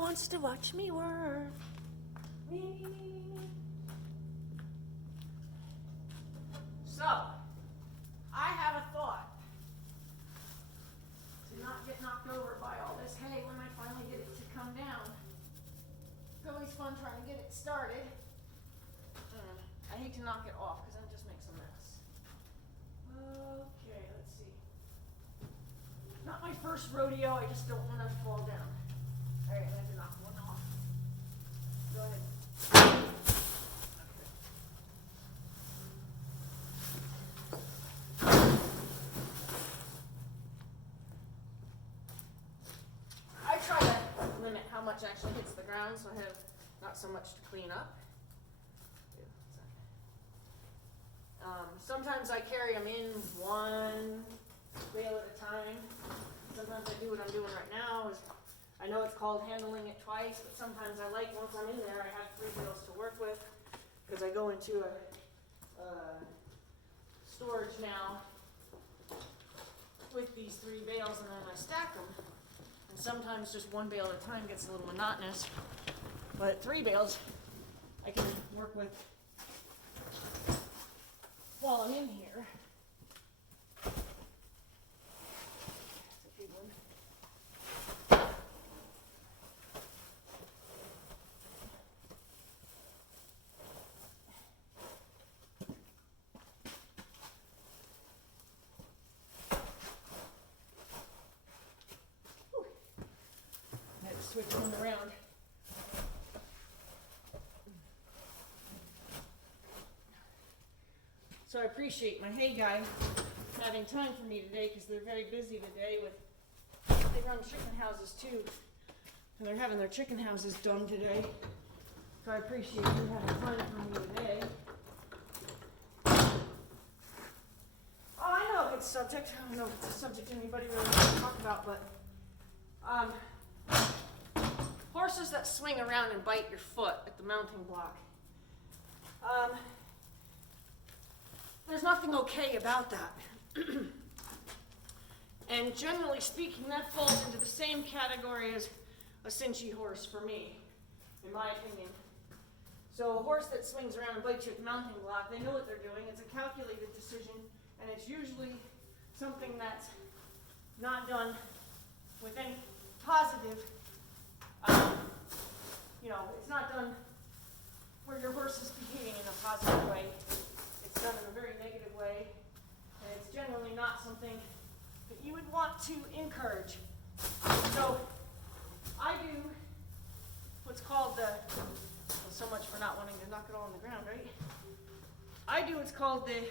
wants to watch me work? Me. So, I have a thought to not get knocked over by all this hay when I finally get it to come down. It's always fun trying to get it started. I hate to knock it off because then it just makes a mess. Okay, let's see. Not my first rodeo, I just don't want to fall down. Alright, I have to knock one off. Go ahead. I try to limit how much actually hits the ground so I have not so much to clean up. Sometimes I carry them in one bale at a time. Sometimes I do what I'm doing right now. I know it's called handling it twice, but sometimes I like, once I'm in there, I have 3 bales to work with because I go into a storage now with these 3 bales and then I stack them. And sometimes just 1 bale at a time gets a little monotonous, but 3 bales I can work with while I'm in here. That's a big one. Whew. I had to switch one around. So I appreciate my hay guy having time for me today because they're very busy today with, they run chicken houses too, and they're having their chicken houses done today. So I appreciate you having time for me today. Oh, I know a good subject. I don't know if it's a subject anybody really wants to talk about, but horses that swing around and bite your foot at the mounting block. There's nothing okay about that. And generally speaking, that falls into the same category as a cinchy horse for me, in my opinion. So a horse that swings around and bites you at the mounting block, they know what they're doing. It's a calculated decision, and it's usually something that's not done with any positive, it's not done where your horse is behaving in a positive way. It's done in a very negative way, and it's generally not something that you would want to encourage. So I do what's called so much for not wanting to knock it all on the ground, right? I do what's called the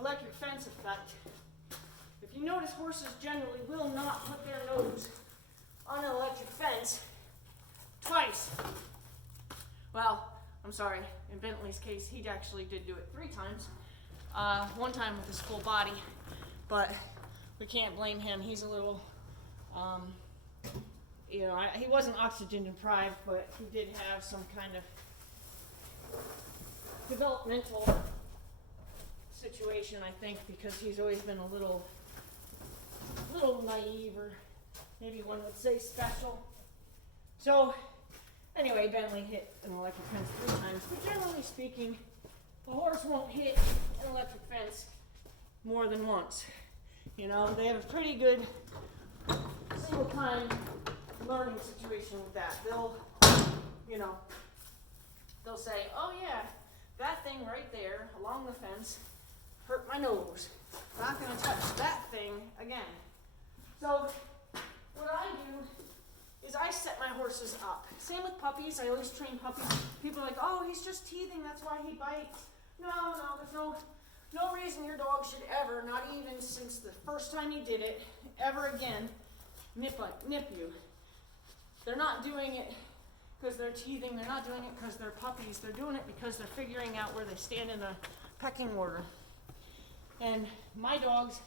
electric fence effect. If you notice, horses generally will not put their nose on an electric fence twice. Well, I'm sorry, in Bentley's case, he actually did do it 3 times. One time with his full body, but we can't blame him. He's a little, he wasn't oxygen deprived, but he did have some kind of developmental situation, I think, because he's always been a little naive, or maybe one would say special. So, anyway, Bentley hit an electric fence 3 times, but generally speaking, a horse won't hit an electric fence more than once. They have a pretty good single time learning situation with that. They'll say, oh yeah, that thing right there along the fence hurt my nose. Not gonna touch that thing again. So what I do is I set my horses up. Same with puppies. I always train puppies. People are like, oh, he's just teething, that's why he bites. No, there's no reason your dog should ever, not even since the first time you did it, ever again nip you. They're not doing it because they're teething. They're not doing it because they're puppies. They're doing it because they're figuring out where they stand in the pecking order. And my dogs,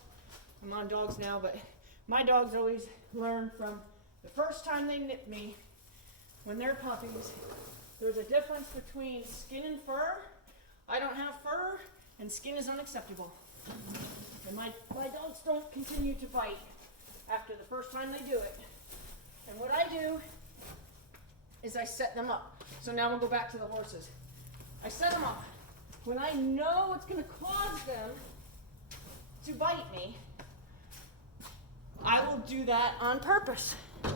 I'm on dogs now, but my dogs always learn from the first time they nip me when they're puppies. There's a difference between skin and fur. I don't have fur, and skin is unacceptable. And my dogs don't continue to bite after the first time they do it. And what I do is I set them up. So now we'll go back to the horses. I set them up. When I know it's going to cause them to bite me, I will do that on purpose. I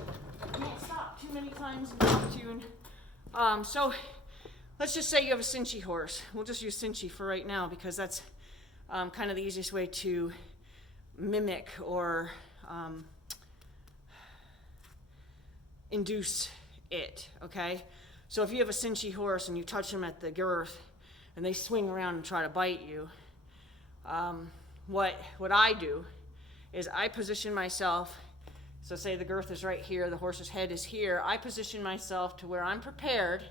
can't stop too many times in the tune. So let's just say you have a cinchy horse. We'll just use cinchy for right now because that's kind of the easiest way to mimic or induce it, okay? So if you have a cinchy horse and you touch them at the girth and they swing around and try to bite you, what I do is I position myself, so say the girth is right here, the horse's head is here, I position myself to where I'm prepared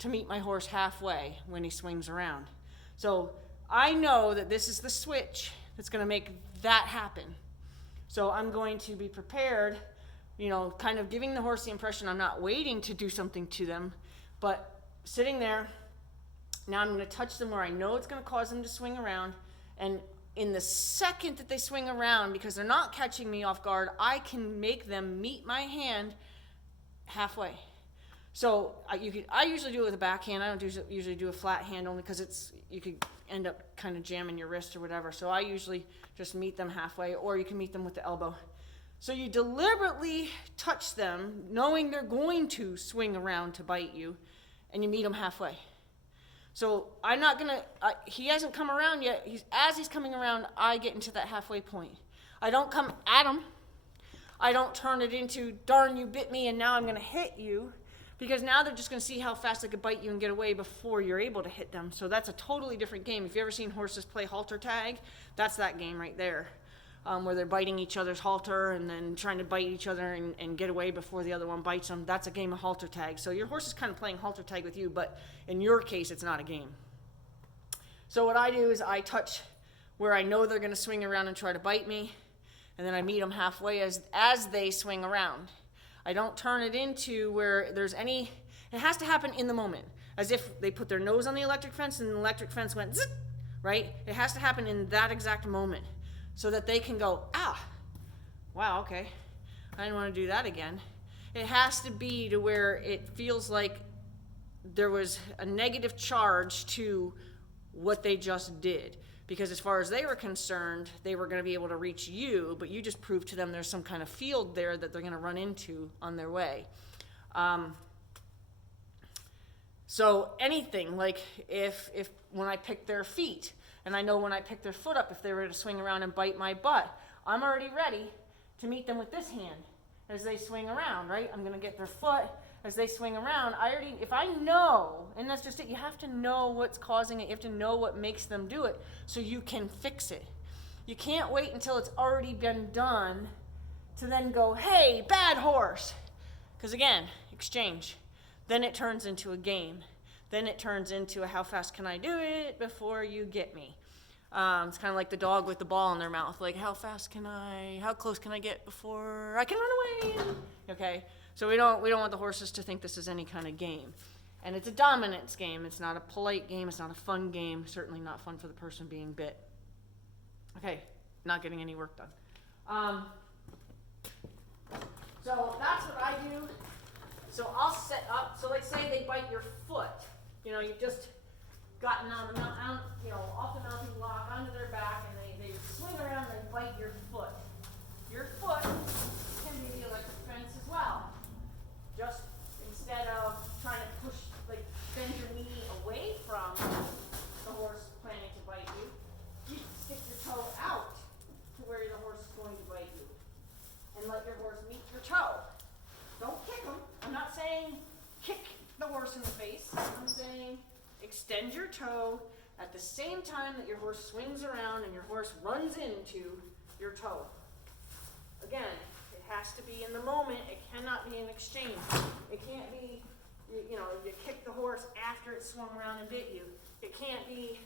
to meet my horse halfway when he swings around. So I know that this is the switch that's going to make that happen. So I'm going to be prepared, you know, kind of giving the horse the impression I'm not waiting to do something to them, but sitting there. Now I'm going to touch them where I know it's going to cause them to swing around, and in the second that they swing around, because they're not catching me off guard, I can make them meet my hand halfway. So I usually do it with a backhand. I don't usually do a flat hand only because you could end up kind of jamming your wrist or whatever. So I usually just meet them halfway, or you can meet them with the elbow. So you deliberately touch them, knowing they're going to swing around to bite you, and you meet them halfway. So I'm not gonna, he hasn't come around yet. As he's coming around, I get into that halfway point. I don't come at him. I don't turn it into, darn, you bit me and now I'm gonna hit you. Because now they're just going to see how fast they could bite you and get away before you're able to hit them. So that's a totally different game. If you've ever seen horses play halter tag, that's that game right there, where they're biting each other's halter and then trying to bite each other and get away before the other one bites them. That's a game of halter tag. So your horse is kind of playing halter tag with you, but in your case, it's not a game. So what I do is I touch where I know they're going to swing around and try to bite me, and then I meet them halfway as they swing around. I don't turn it into where there's any, it has to happen in the moment. As if they put their nose on the electric fence and the electric fence went zzz, right? It has to happen in that exact moment so that they can go, wow, okay, I didn't want to do that again. It has to be to where it feels like there was a negative charge to what they just did. Because as far as they were concerned, they were going to be able to reach you, but you just proved to them there's some kind of field there that they're going to run into on their way. So anything, like if when I pick their feet, and I know when I pick their foot up, if they were to swing around and bite my butt, I'm already ready to meet them with this hand as they swing around, right? I'm going to get their foot as they swing around. If I know, and that's just it, you have to know what's causing it. You have to know what makes them do it so you can fix it. You can't wait until it's already been done to then go, hey, bad horse. Because again, exchange. Then it turns into a game. Then it turns into a how fast can I do it before you get me. It's kind of like the dog with the ball in their mouth. Like, how close can I get before I can run away? Okay. So we don't want the horses to think this is any kind of game. And it's a dominance game. It's not a polite game. It's not a fun game. Certainly not fun for the person being bit. Okay, not getting any work done. So that's what I do. So I'll set up. So let's say they bite your foot. You know, you've just gotten on the mount, off the mounting block onto their back, and they swing around and they bite your foot. Your foot can be the electric fence as well. Just instead of trying to push, like bend your knee away from the horse planning to bite you, you stick your toe out to where the horse is going to bite you. And let your horse meet your toe. Don't kick them. I'm not saying kick the horse in the face. I'm saying extend your toe at the same time that your horse swings around and your horse runs into your toe. Again, it has to be in the moment. It cannot be an exchange. It can't be, you kick the horse after it swung around and bit you. It can't be,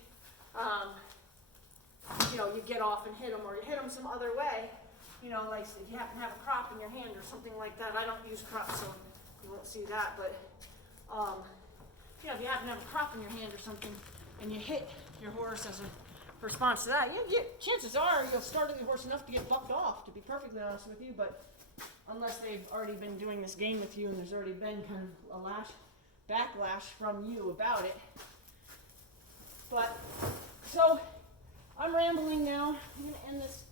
you get off and hit them, or you hit them some other way. Like if you happen to have a crop in your hand or something like that. I don't use crops, so you won't see that. But, if you happen to have a crop in your hand or something, and you hit your horse as a response to that, chances are you'll startle your horse enough to get bucked off, to be perfectly honest with you. But unless they've already been doing this game with you and there's already been kind of a backlash from you about it. But, so, I'm rambling now. I'm going to end this.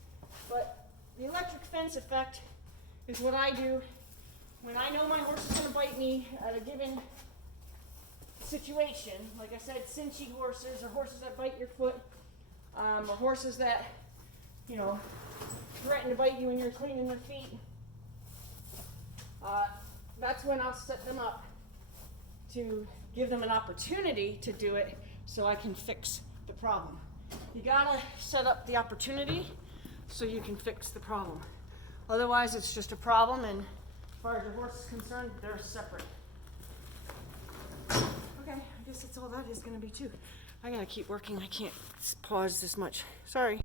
But the electric fence effect is what I do when I know my horse is going to bite me at a given situation. Like I said, cinchy horses, or horses that bite your foot, or horses that, you know, threaten to bite you when you're cleaning their feet. That's when I'll set them up to give them an opportunity to do it so I can fix the problem. You gotta set up the opportunity so you can fix the problem. Otherwise, it's just a problem, and as far as your horse is concerned, they're separate. Okay, I guess that's all that is gonna be too. I gotta keep working. I can't pause this much. Sorry.